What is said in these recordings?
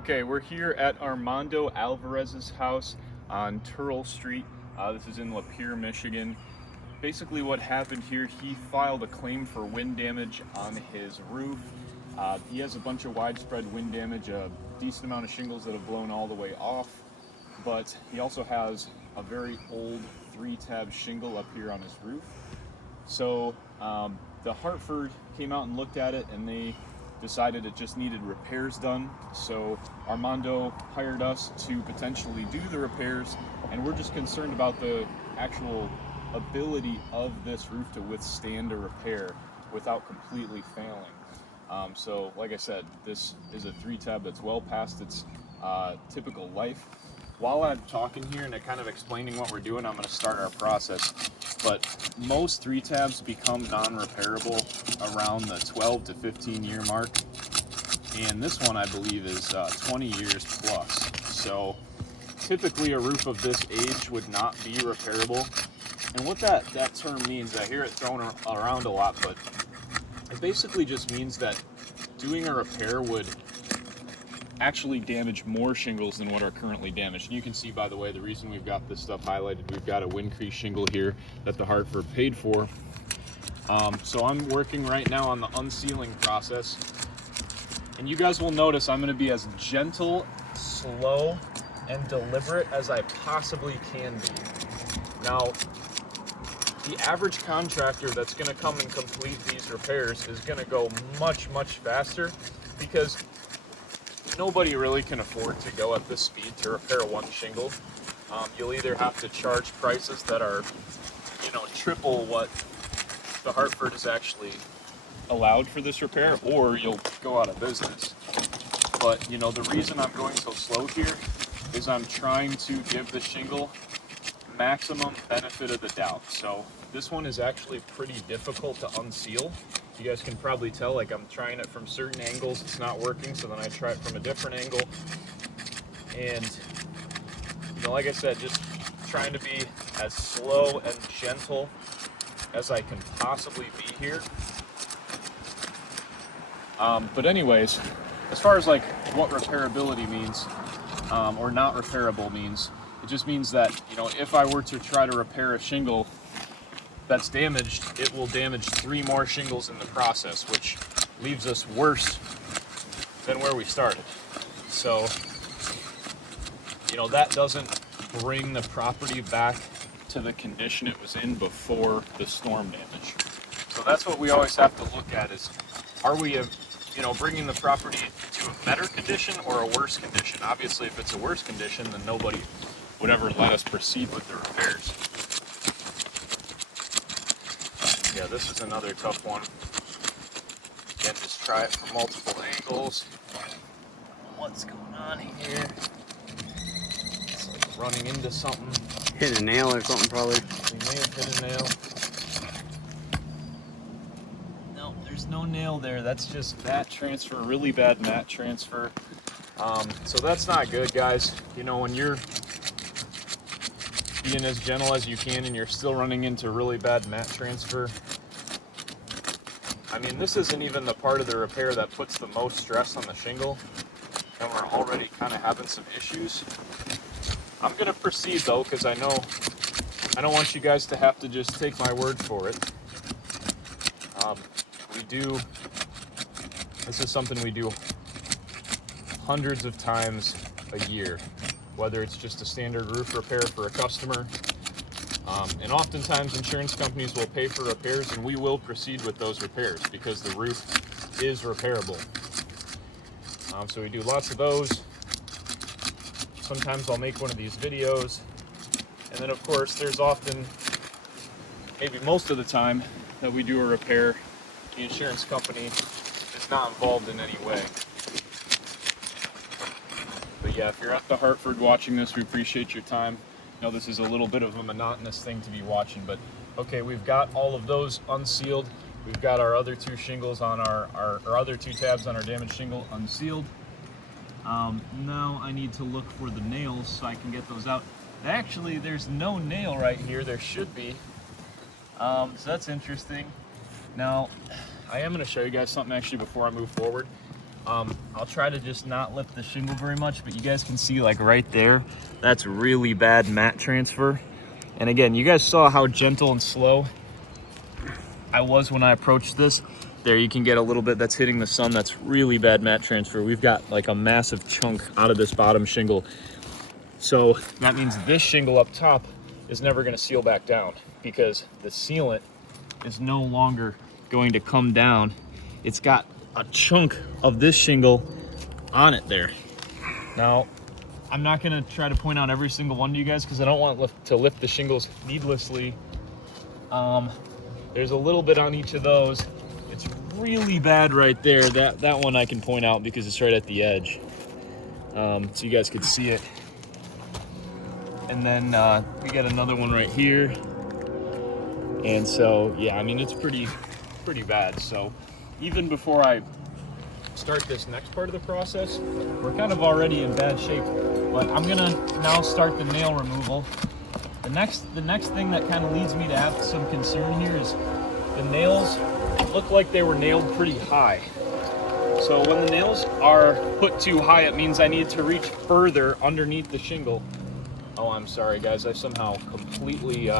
Okay, we're here at Armando Alvarez's house on Turl Street. This is in Lapeer, Michigan. Basically what happened here, he filed a claim for wind damage on his roof. He has a bunch of widespread wind damage, a decent amount of shingles that have blown all the way off, but he also has a very old 3-tab shingle up here on his roof. So the Hartford came out and looked at it, and they decided it just needed repairs done. So Armando hired us to potentially do the repairs, and we're just concerned about the actual ability of this roof to withstand a repair without completely failing. So like I said, this is a 3-tab that's well past its typical life. While I'm talking here and kind of explaining what we're doing, I'm going to start our process. But most 3-tabs become non-repairable around the 12 to 15 year mark. And this one, I believe, is 20 years plus. So typically a roof of this age would not be repairable. And what that term means, I hear it thrown around a lot, but it basically just means that doing a repair would actually damage more shingles than what are currently damaged. And you can see, by the way, the reason we've got this stuff highlighted, we've got a Windcrete shingle here that the Hartford paid for. So I'm working right now on the unsealing process. And you guys will notice I'm gonna be as gentle, slow, and deliberate as I possibly can be. Now, the average contractor that's gonna come and complete these repairs is gonna go much, much faster, because nobody really can afford to go at this speed to repair one shingle. You'll either have to charge prices that are, triple what the Hartford is actually allowed for this repair, or you'll go out of business. But, the reason I'm going so slow here is I'm trying to give the shingle maximum benefit of the doubt. So this one is actually pretty difficult to unseal. You guys can probably tell, like, I'm trying it from certain angles, it's not working, so then I try it from a different angle. And, like I said, just trying to be as slow and gentle as I can possibly be here. But anyways, as far as like what repairability means, or not repairable means, it just means that, if I were to try to repair a shingle that's damaged, it will damage 3 more shingles in the process, which leaves us worse than where we started. So, that doesn't bring the property back to the condition it was in before the storm damage. So that's what we always have to look at, is, are we, bringing the property to a better condition or a worse condition? Obviously, if it's a worse condition, then nobody would ever let us proceed with the repairs. Yeah, this is another tough one. Again, just try it from multiple angles. What's going on here? It's like running into something. Hit a nail or something, probably. We may have hit a nail. No, there's no nail there. That's just mat transfer, really bad mat transfer. So that's not good, guys. When you're being as gentle as you can and you're still running into really bad mat transfer. I mean, this isn't even the part of the repair that puts the most stress on the shingle, and we're already kind of having some issues. I'm gonna proceed though, because I don't want you guys to have to just take my word for it. This is something we do hundreds of times a year, whether it's just a standard roof repair for a customer. And oftentimes insurance companies will pay for repairs, and we will proceed with those repairs because the roof is repairable. So we do lots of those. Sometimes I'll make one of these videos. And then of course there's often, maybe most of the time, that we do a repair, the insurance company is not involved in any way. But yeah, if you're at the Hartford watching this, we appreciate your time. This is a little bit of a monotonous thing to be watching, but okay, we've got all of those unsealed. We've got our other 2 shingles on our other 2 tabs on our damaged shingle unsealed. Now I need to look for the nails so I can get those out. Actually, there's no nail right here. There should be. So that's interesting. Now, I am going to show you guys something actually before I move forward. I'll try to just not lift the shingle very much, but you guys can see like right there, that's really bad mat transfer. And again, you guys saw how gentle and slow I was when I approached this. There you can get a little bit that's hitting the sun. That's really bad mat transfer. We've got like a massive chunk out of this bottom shingle. So that means this shingle up top is never gonna seal back down because the sealant is no longer going to come down. It's got a chunk of this shingle on it there. Now, I'm not gonna try to point out every single one to you guys because I don't want to lift the shingles needlessly. There's a little bit on each of those. It's really bad right there. That one I can point out because it's right at the edge. So you guys could see it. And then we got another one right here. And so, yeah, I mean, it's pretty bad. So even before I start this next part of the process, we're kind of already in bad shape. But I'm gonna now start the nail removal. The next thing that kind of leads me to have some concern here is the nails look like they were nailed pretty high. So when the nails are put too high, it means I need to reach further underneath the shingle. Oh, I'm sorry guys, I somehow completely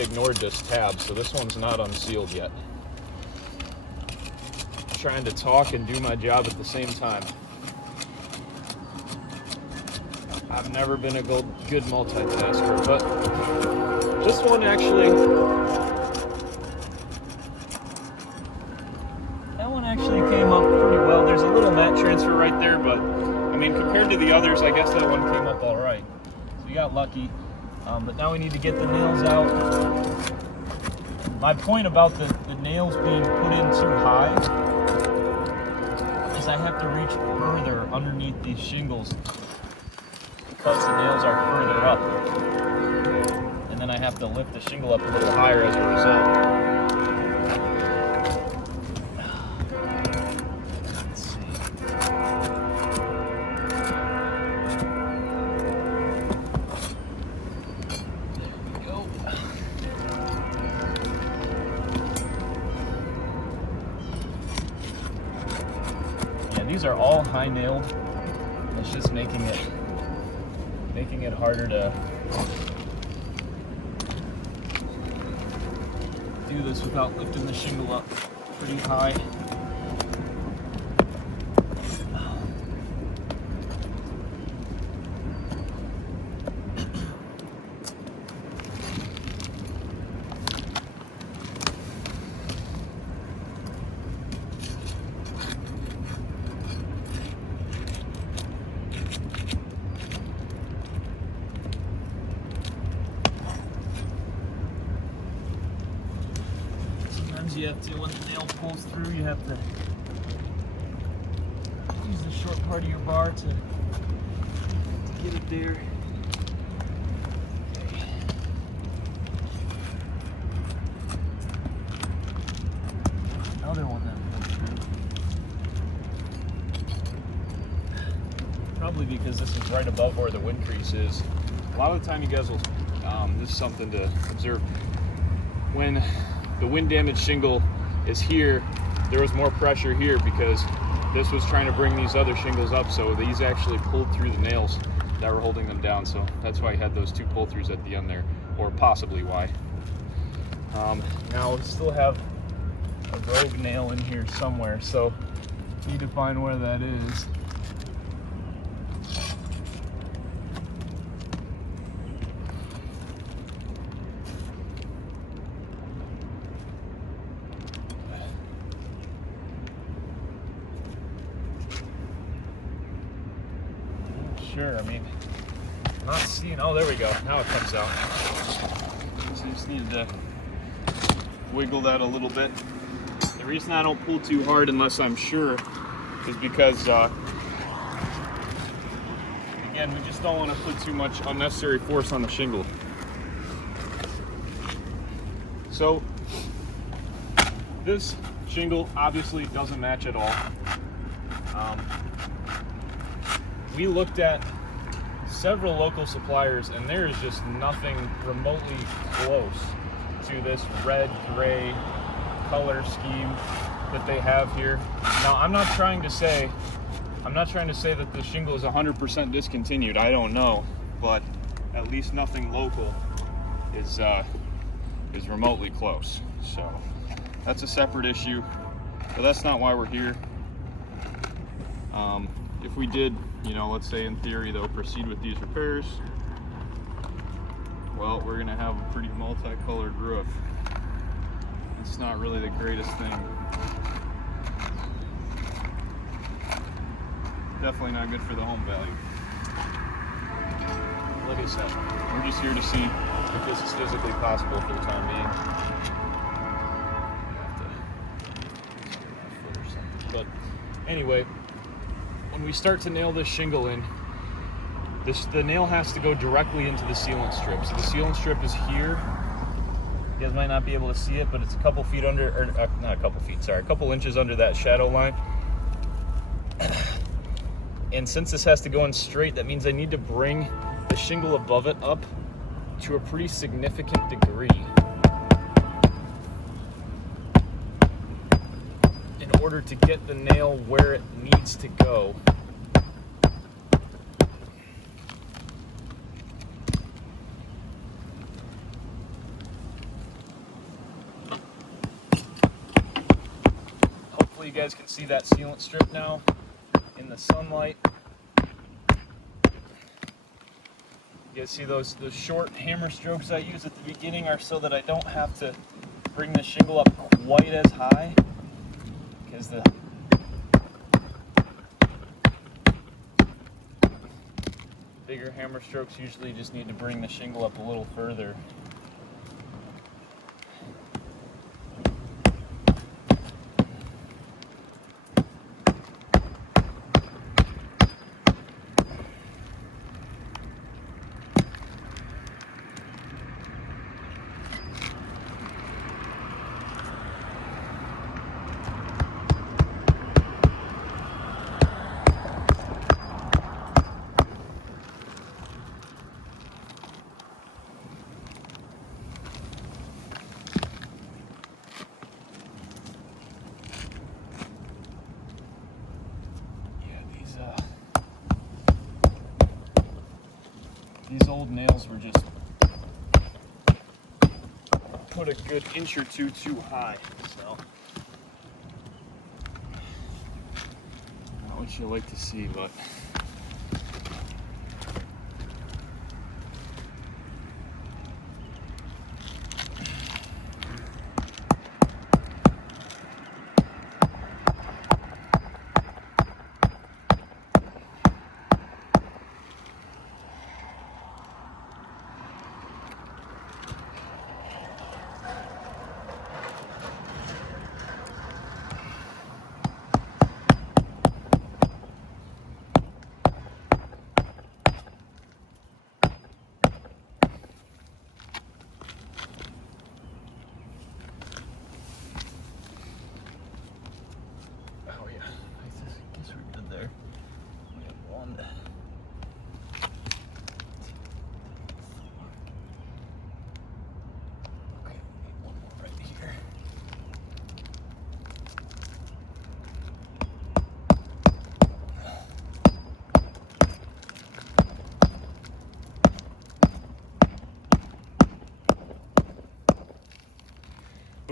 ignored this tab, so this one's not unsealed yet. I'm trying to talk and do my job at the same time. I've never been a good multitasker, but this one actually came up pretty well. There's a little mat transfer right there, but I mean, compared to the others, I guess that one came up all right. So we got lucky, but now we need to get the nails out. My point about the nails being put in too high is I have to reach further underneath these shingles because the nails are further up, and then I have to lift the shingle up a little higher as a result. Let's see. There we go. Yeah, these are all high nailed. It's just making it harder to do this without lifting the shingle up pretty high. You have to, when the nail pulls through, you have to use the short part of your bar to get it there. Okay. Another one that pulled through. Probably because this is right above where the wind crease is. A lot of the time you guys will, this is something to observe. When the wind damaged shingle is here, there was more pressure here because this was trying to bring these other shingles up, so these actually pulled through the nails that were holding them down. So that's why I had those two pull throughs at the end there, or possibly why. Now we still have a rogue nail in here somewhere, so need to find where that is. Sure, I mean, not seeing, oh, there we go, now it comes out. So you just need to wiggle that a little bit. The reason I don't pull too hard unless I'm sure is because, again, we just don't want to put too much unnecessary force on the shingle. So, this shingle obviously doesn't match at all. We looked at several local suppliers and there is just nothing remotely close to this red-gray color scheme. that they have here. Now, I'm not trying to say that the shingle is 100% discontinued. I don't know, but at least nothing local is remotely close. So that's a separate issue, but that's not why we're here. If we did, let's say in theory though, proceed with these repairs, well, we're gonna have a pretty multicolored roof. It's not really the greatest thing. Definitely not good for the home value. Like I said, we're just here to see if this is physically possible for the time being. But anyway, when we start to nail this shingle in, the nail has to go directly into the sealant strip. So the sealant strip is here. You guys might not be able to see it, but it's a couple feet under, or not a couple feet, sorry, a couple inches under that shadow line. And since this has to go in straight, that means I need to bring the shingle above it up to a pretty significant degree in order to get the nail where it needs to go. Hopefully you guys can see that sealant strip now in the sunlight. You guys see those short hammer strokes I use at the beginning are so that I don't have to bring the shingle up quite as high, because the bigger hammer strokes usually just need to bring the shingle up a little further. These old nails were just put a good inch or two too high, so not what you like to see, but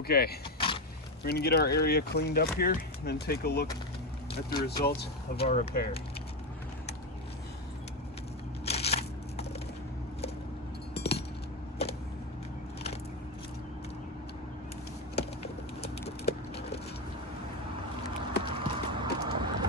okay, we're going to get our area cleaned up here and then take a look at the results of our repair.